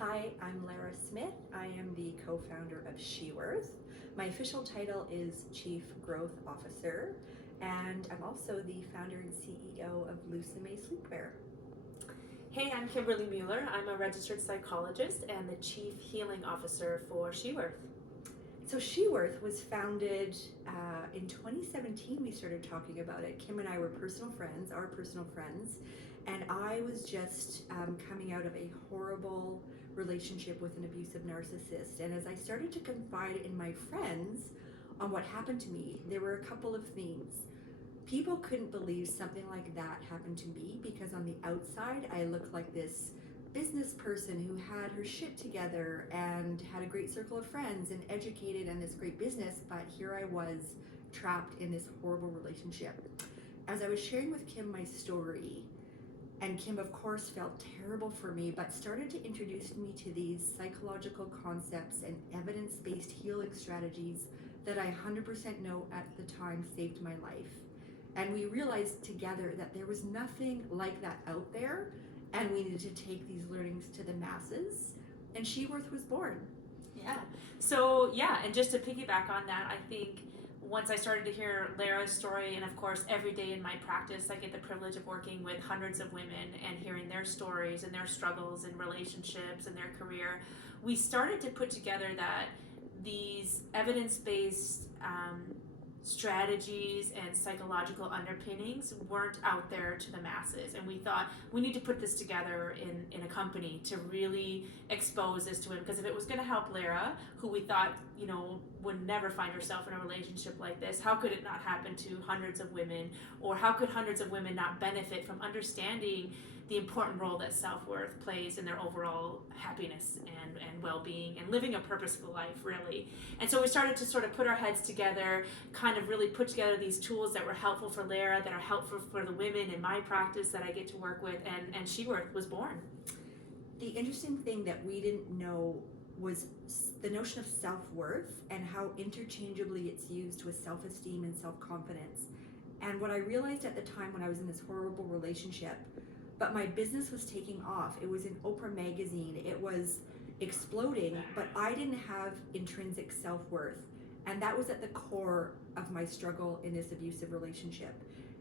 Hi, I'm Lara Smith. I am the co-founder of SheWorth. My official title is Chief Growth Officer, and I'm also the founder and CEO of Lucime Sleepwear. Hey, I'm Kimberly Mueller. I'm a registered psychologist and the Chief Healing Officer for SheWorth. So SheWorth was founded in 2017. We started talking about it. Kim and I were our personal friends, and I was just coming out of a horrible relationship with an abusive narcissist. And as I started to confide in my friends on what happened to me, there were a couple of themes. People couldn't believe something like that happened to me because on the outside I looked like this business person who had her shit together and had a great circle of friends and educated and this great business, but here I was trapped in this horrible relationship. As I was sharing with Kim my story, and Kim of course felt terrible for me, but started to introduce me to these psychological concepts and evidence-based healing strategies that I 100% know at the time saved my life. And we realized together that there was nothing like that out there, and we needed to take these learnings to the masses, and SheWorth was born. And just to piggyback on that, I think once I started to hear Lara's story, and of course every day in my practice I get the privilege of working with hundreds of women and hearing their stories and their struggles and relationships and their career, we started to put together that these evidence-based strategies and psychological underpinnings weren't out there to the masses, and we thought we need to put this together in a company to really expose this to women, because if it was going to help Lara, who we thought would never find herself in a relationship like this, how could it not happen to hundreds of women, or how could hundreds of women not benefit from understanding the important role that self-worth plays in their overall happiness and well-being and living a purposeful life, really. And so we started to sort of put our heads together, kind of really put together these tools that were helpful for Lara, that are helpful for the women in my practice that I get to work with, and SheWorth was born. The interesting thing that we didn't know was the notion of self-worth and how interchangeably it's used with self-esteem and self-confidence. And what I realized at the time when I was in this horrible relationship, but my business was taking off. It was in Oprah magazine. It was exploding, but I didn't have intrinsic self-worth. And that was at the core of my struggle in this abusive relationship.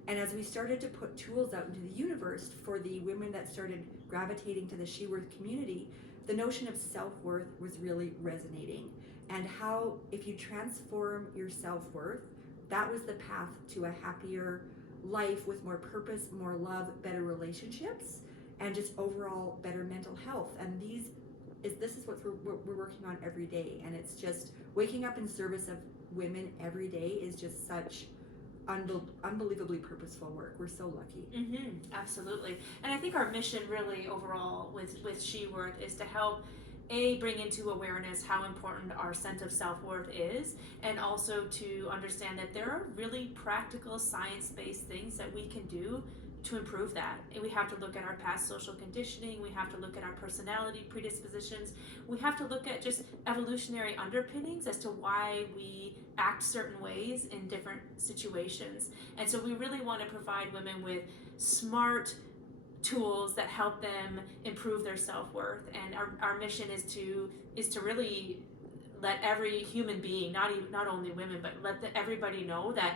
And as we started to put tools out into the universe for the women that started gravitating to the SheWorth community, the notion of self-worth was really resonating. And how if you transform your self-worth, that was the path to a happier life with more purpose, more love, better relationships, and just overall better mental health. And this is what we're working on every day. And it's just waking up in service of women every day is just such unbelievably purposeful work. We're so lucky. Absolutely. And I think our mission really overall with SheWorth is to help bring into awareness how important our sense of self-worth is, and also to understand that there are really practical science-based things that we can do to improve that. And we have to look at our past social conditioning, we have to look at our personality predispositions, we have to look at just evolutionary underpinnings as to why we act certain ways in different situations. And so we really want to provide women with smart tools that help them improve their self-worth. And our mission is to really let every human being, not only women, but let everybody know that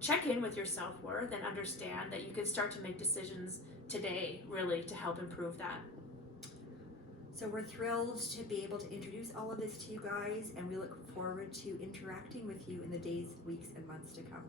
check in with your self-worth and understand that you can start to make decisions today, really, to help improve that. So we're thrilled to be able to introduce all of this to you guys, and we look forward to interacting with you in the days, weeks, and months to come.